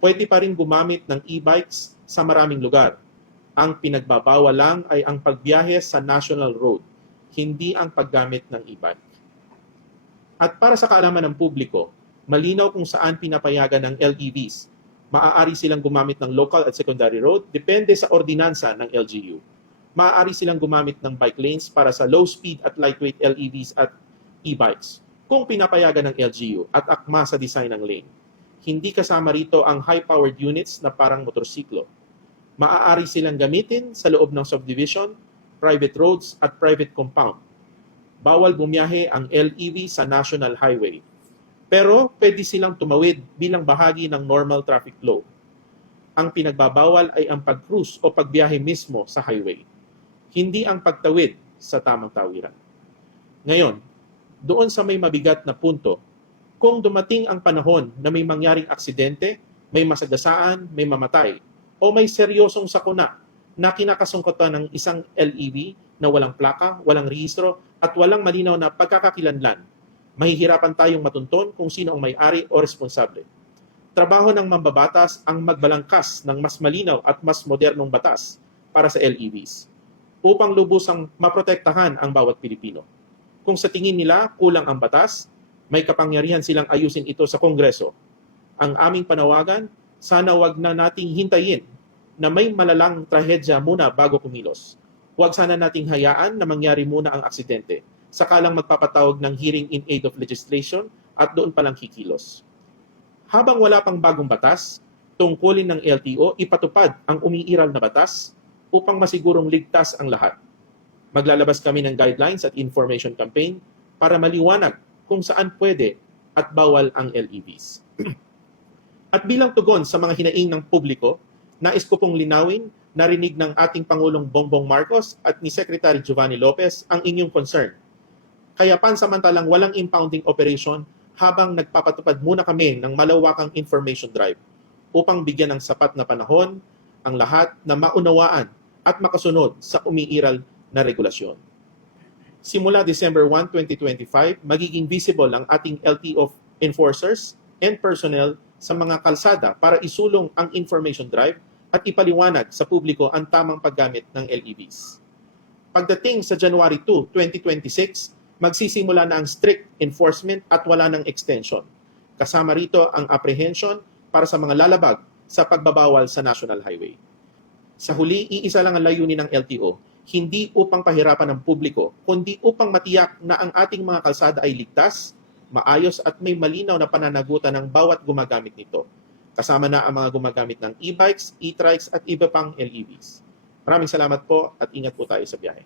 Pwede pa rin gumamit ng e-bikes sa maraming lugar. Ang pinagbabawal lang ay ang pagbiyahe sa national road, hindi ang paggamit ng e-bike. At para sa kaalaman ng publiko, malinaw kung saan pinapayagan ng LEVs. Maaari silang gumamit ng local at secondary road, depende sa ordinansa ng LGU. Maaari silang gumamit ng bike lanes para sa low speed at lightweight LEVs at e-bikes kung pinapayagan ng LGU at akma sa design ng lane. Hindi kasama rito ang high-powered units na parang motorsiklo. Maaari silang gamitin sa loob ng subdivision, private roads at private compound. Bawal bumiyahe ang LEV sa national highway. Pero pwede silang tumawid bilang bahagi ng normal traffic flow. Ang pinagbabawal ay ang pag-cruise o pagbiyahe mismo sa highway, hindi ang pagtawid sa tamang tawiran. Ngayon, doon sa may mabigat na punto, kung dumating ang panahon na may mangyaring aksidente, may masagasaan, may mamatay, o may seryosong sakuna na kinakasungkutan ng isang LEV na walang plaka, walang rehistro, at walang malinaw na pagkakakilanlan, mahihirapan tayong matunton kung sino ang may-ari o responsable. Trabaho ng mambabatas ang magbalangkas ng mas malinaw at mas modernong batas para sa LEVs upang lubusang maprotektahan ang bawat Pilipino. Kung sa tingin nila kulang ang batas, may kapangyarihan silang ayusin ito sa Kongreso. Ang aming panawagan, sana wag na nating hintayin na may malalang trahedya muna bago kumilos. Huwag sana nating hayaan na mangyari muna ang aksidente, sakalang magpapatawag ng hearing in aid of legislation at doon palang kikilos. Habang wala pang bagong batas, tungkulin ng LTO ipatupad ang umiiral na batas upang masigurong ligtas ang lahat. Maglalabas kami ng guidelines at information campaign para maliwanag kung saan pwede at bawal ang LEVs. At bilang tugon sa mga hinaing ng publiko, nais ko pong linawin, narinig ng ating Pangulong Bongbong Marcos at ni Secretary Giovanni Lopez ang inyong concern. Kaya pansamantalang walang impounding operation habang nagpapatupad muna kami ng malawakang information drive upang bigyan ng sapat na panahon ang lahat na maunawaan at makasunod sa umiiral na regulasyon. Simula December 1, 2025, magiging visible ang ating LTO enforcers and personnel sa mga kalsada para isulong ang information drive at ipaliwanag sa publiko ang tamang paggamit ng LEVs. Pagdating sa January 2, 2026, magsisimula na ang strict enforcement at wala ng extension. Kasama rito ang apprehension para sa mga lalabag sa pagbabawal sa national highway. Sa huli, iisa lang ang layunin ng LTO, hindi upang pahirapan ng publiko, kundi upang matiyak na ang ating mga kalsada ay ligtas, maayos at may malinaw na pananagutan ng bawat gumagamit nito. Kasama na ang mga gumagamit ng e-bikes, e-trikes at iba pang LEVs. Maraming salamat po at ingat po tayo sa biyahe.